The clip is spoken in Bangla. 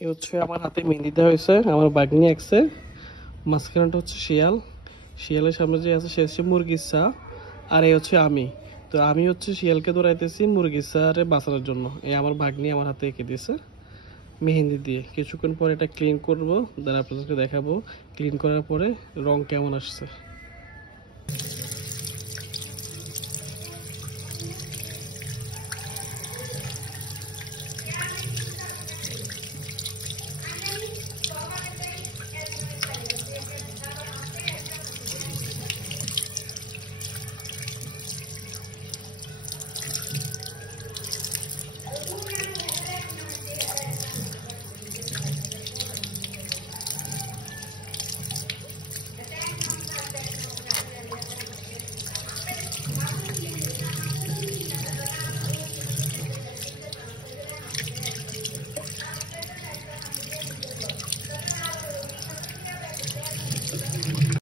এই হচ্ছে আমার হাতে মেহেন্দি দেওয়া হয়েছে, আমার বাগনি আঁকছে। মাঝখানটা হচ্ছে শিয়াল, শিয়ালের সামনে যে আছে সে হচ্ছে মুরগির চা, আর এই হচ্ছে আমি। তো আমি হচ্ছে শিয়ালকে দৌড়াইতেছি মুরগির চারে বাঁচানোর জন্য। এই আমার ভাগ্নি আমার হাতে এঁকে দিয়েছে মেহেন্দি দিয়ে। কিছুক্ষণ পরে এটা ক্লিন করব, দেন আপনাদেরকে দেখাবো ক্লিন করার পরে রং কেমন আসছে।